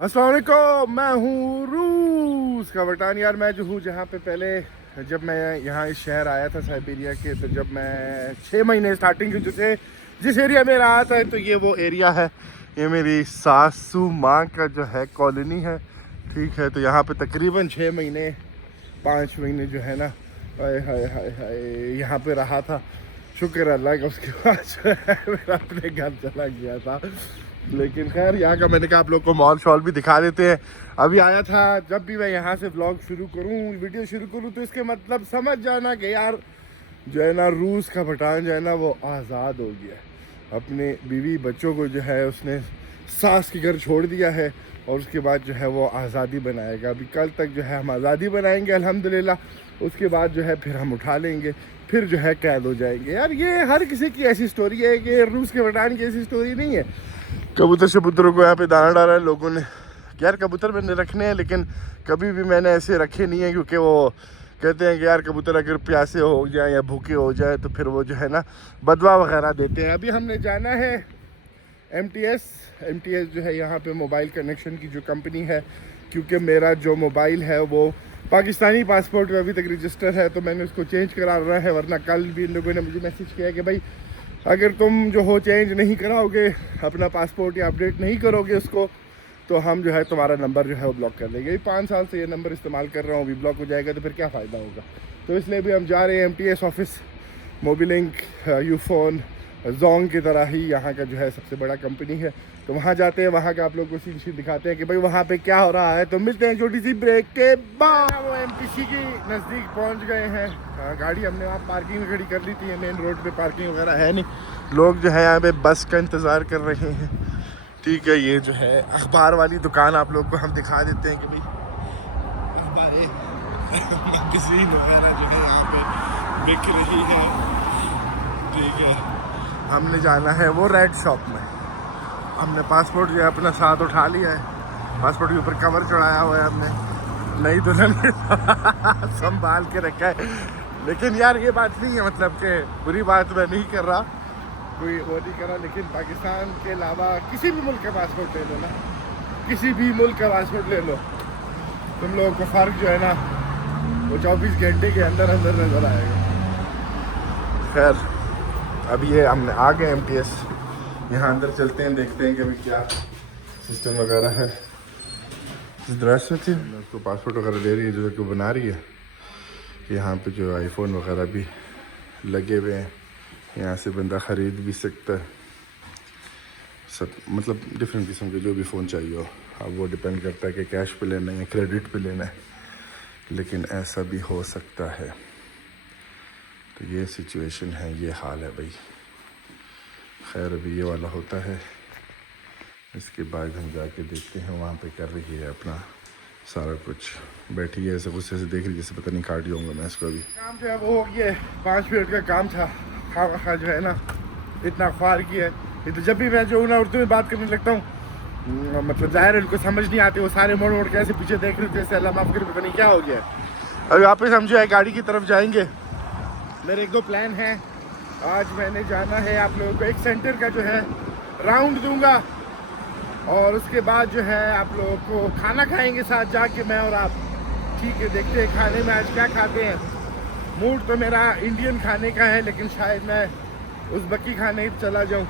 अस्सलाम वालेकुम, मैं हूँ रूस का बटान। यार मैं जो हूँ जहाँ पे पहले जब मैं यहाँ इस शहर आया था साइबेरिया के, तो जब मैं 6 महीने स्टार्टिंग के जिस एरिया में रहा था, तो ये वो एरिया है। ये मेरी सासू माँ का जो है कॉलोनी है, ठीक है। तो यहाँ पे तकरीबन 6 महीने 5 महीने जो है ना, हाय हाय हाय हाय, यहाँ पे रहा था। शुक्र अल्लाह का, उसके बाद जो है मेरा अपने घर चला गया था। लेकिन खैर यहाँ का मैंने कहा आप लोग को मॉल शॉल भी दिखा देते हैं। अभी आया था, जब भी मैं यहाँ से व्लॉग शुरू करूँ, वीडियो शुरू करूँ, तो इसके मतलब समझ जाना कि यार जो है ना, रूस का पठान जो है ना वो आज़ाद हो गया। अपने बीवी बच्चों को जो है उसने सास के घर छोड़ दिया है, और उसके बाद जो है वो आज़ादी बनाएगा। अभी कल तक जो है हम आज़ादी बनाएंगे अल्हम्दुलिल्लाह, उसके बाद जो है फिर हम उठा लेंगे, फिर जो है कैद हो जाएंगे। यार ये हर किसी की ऐसी स्टोरी है, कि रूस के पठान की ऐसी स्टोरी नहीं है। कबूतर शबूतरों को यहाँ पे दाना डाला है लोगों ने। यार कबूतर मैंने रखने हैं, लेकिन कभी भी मैंने ऐसे रखे नहीं है, क्योंकि वो कहते हैं कि यार कबूतर अगर प्यासे हो जाए या भूखे हो जाए तो फिर वो जो है ना बदवा वगैरह देते हैं। अभी हमने जाना है MTS जो है यहाँ पे मोबाइल कनेक्शन की जो कंपनी है, क्योंकि मेरा जो मोबाइल है वो पाकिस्तानी पासपोर्ट में अभी तक रजिस्टर है, तो मैंने उसको चेंज करा रहा है। वरना कल भी इन लोगों ने मुझे मैसेज किया कि भाई अगर तुम जो हो चेंज नहीं कराओगे अपना पासपोर्ट या अपडेट नहीं करोगे उसको, तो हम जो है तुम्हारा नंबर जो है वो ब्लॉक कर देंगे। 5 साल से ये नंबर इस्तेमाल कर रहा हूँ, अभी ब्लॉक हो जाएगा तो फिर क्या फ़ायदा होगा। तो इसलिए भी हम जा रहे हैं MTS office. Mobilink, Ufone, Jong की तरह ही यहाँ का जो है सबसे बड़ा कंपनी है। तो वहाँ जाते हैं, वहाँ का आप लोग को सीन दिखाते हैं कि भाई वहाँ पे क्या हो रहा है। तो मिलते हैं छोटी सी ब्रेक के बाद। वो MPC की नज़दीक पहुँच गए हैं। गाड़ी हमने वहाँ पार्किंग में खड़ी कर ली थी, मेन रोड पे पार्किंग वगैरह है नहीं। लोग जो है यहाँ पे बस का इंतज़ार कर रहे हैं, ठीक है। ये जो है अखबार वाली दुकान आप लोग को हम दिखा देते हैं कि भाई अखबारें मैगज़ीन वगैरह जो है यहाँ पे बिक रही है, ठीक है। हमने जाना है वो रेड शॉप में। हमने पासपोर्ट जो है अपना साथ उठा लिया है, पासपोर्ट के ऊपर कवर चढ़ाया हुआ है हमने, नई दुल्हन संभाल के रखा है। लेकिन यार ये बात नहीं है, मतलब कि बुरी बात मैं नहीं कर रहा, कोई वो नहीं कर रहा, लेकिन पाकिस्तान के अलावा किसी भी मुल्क का पासपोर्ट ले लो ना, किसी भी मुल्क का पासपोर्ट ले लो, तुम लोगों को फ़र्क जो है ना वो 24 घंटे के अंदर अंदर नज़र आएगा। खैर अभी ये हमने आ गए MTS, यहाँ अंदर चलते हैं, देखते हैं कि अभी क्या सिस्टम वगैरह है। थी उसको पासपोर्ट वगैरह दे रही है, जो कि बना रही है। यहाँ पे जो आईफोन वगैरह भी लगे हुए हैं, यहाँ से बंदा ख़रीद भी सकता है सब, मतलब डिफरेंट किस्म के जो भी फ़ोन चाहिए हो। अब वो डिपेंड करता है कि कैश पे लेना है या क्रेडिट पे लेना है, लेकिन ऐसा भी हो सकता है। तो ये सिचुएशन है, ये हाल है भाई। खैर अभी ये वाला होता है, इसके बाद हम जाके देखते हैं वहाँ पे कर रही है अपना सारा कुछ, बैठी है ऐसे गुस्से से देख रही है जैसे पता नहीं काट जाऊँगा मैं इसको। अभी काम जो है वो ये 5 मिनट का काम था, खा जो है ना इतना अखबार की है। ये तो जब भी मैं जो ना उर्दू में बात करने लगता हूँ, मतलब ज़ाहिर है उनको समझ नहीं आती, वो सारे मोड़ मोड़ के ऐसे पीछे देख रहे थे जैसे अल्लाह माफ़ करे पता नहीं क्या हो गया। अभी वापस हम जो है गाड़ी की तरफ जाएंगे। मेरे 1-2 प्लान हैं। आज मैंने जाना है, आप लोगों को एक सेंटर का जो है राउंड दूंगा, और उसके बाद जो है आप लोगों को खाना खाएंगे साथ जाके, मैं और आप, ठीक है। देखते हैं खाने में आज क्या खाते हैं। मूड तो मेरा इंडियन खाने का है, लेकिन शायद मैं उज़्बेकी खाने ही चला जाऊं,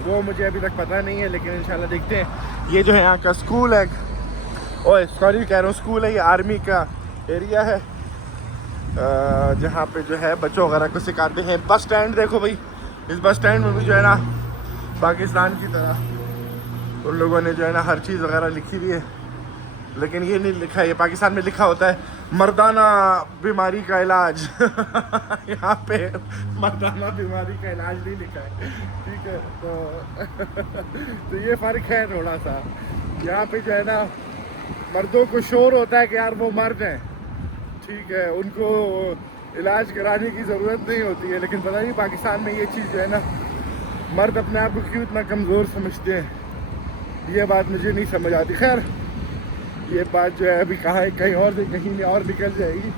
वो मुझे अभी तक पता नहीं है, लेकिन इंशाल्लाह देखते हैं। ये जो है यहाँ का स्कूल है, ओए सॉरी कह रहा हूँ स्कूल है, ये आर्मी का एरिया है, जहाँ पे जो है बच्चों वगैरह को सिखाते हैं। बस स्टैंड देखो भाई, इस बस स्टैंड में भी जो है ना पाकिस्तान की तरह उन लोगों ने जो है ना हर चीज़ वगैरह लिखी हुई है, लेकिन ये नहीं लिखा है, ये पाकिस्तान में लिखा होता है मर्दाना बीमारी का इलाज यहाँ पे मर्दाना बीमारी का इलाज नहीं लिखा है, ठीक है। तो ये फ़र्क है थोड़ा सा। यहाँ पे जो है ना मर्दों को शोर होता है कि यार वो मर्द हैं, ठीक है, उनको इलाज कराने की ज़रूरत नहीं होती है। लेकिन पता नहीं पाकिस्तान में ये चीज़ जो है ना, मर्द अपने आप को क्यों इतना कमज़ोर समझते हैं, ये बात मुझे नहीं समझ आती। खैर ये बात जो है अभी कहाँ है, कहीं और से कहीं और निकल जाएगी।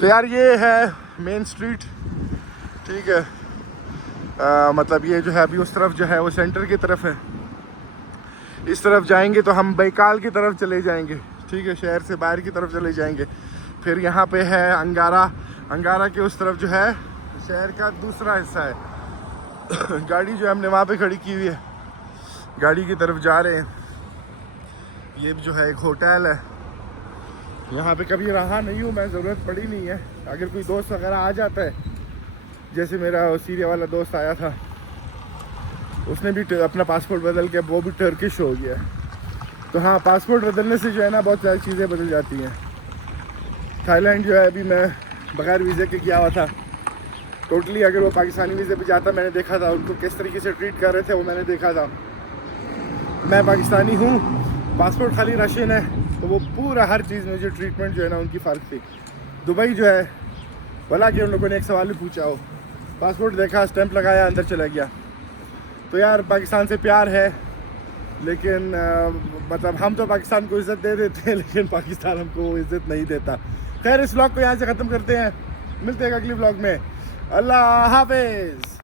तो यार ये है मेन स्ट्रीट, ठीक है। मतलब ये जो है अभी उस तरफ जो है वो सेंटर की तरफ है, इस तरफ जाएंगे तो हम बैकाल की तरफ चले जाएंगे, ठीक है, शहर से बाहर की तरफ चले जाएंगे। फिर यहाँ पे है अंगारा, अंगारा के उस तरफ जो है शहर का दूसरा हिस्सा है। गाड़ी जो है हमने वहाँ पे खड़ी की हुई है, गाड़ी की तरफ जा रहे हैं। ये जो है एक होटल है, यहाँ पे कभी रहा नहीं हूँ मैं, ज़रूरत पड़ी नहीं है। अगर कोई दोस्त वगैरह आ जाता है, जैसे मेरा सीरिया वाला दोस्त आया था, उसने भी अपना पासपोर्ट बदल के वो भी टर्किश हो गया। तो हाँ, पासपोर्ट बदलने से जो है ना बहुत सारी चीज़ें बदल जाती हैं। थाईलैंड जो है अभी मैं बगैर वीज़े के गया हुआ था टोटली। अगर वो पाकिस्तानी वीज़े पे जाता, मैंने देखा था उनको किस तरीके से ट्रीट कर रहे थे, वो मैंने देखा था। मैं पाकिस्तानी हूँ, पासपोर्ट खाली रशियन है, तो वो पूरा हर चीज़ में जो ट्रीटमेंट जो है ना उनकी फ़र्क थी। दुबई जो है भला कि उन लोगों ने एक सवाल भी पूछा हो, पासपोर्ट देखा, स्टैंप लगाया, अंदर चला गया। तो यार पाकिस्तान से प्यार है, लेकिन मतलब हम तो पाकिस्तान को इज़्ज़त दे देते हैं, लेकिन पाकिस्तान हमको इज़्ज़त नहीं देता। खैर, इस व्लॉग को यहाँ से ख़त्म करते हैं, मिलते हैं अगले व्लॉग में। अल्लाह हाफिज़।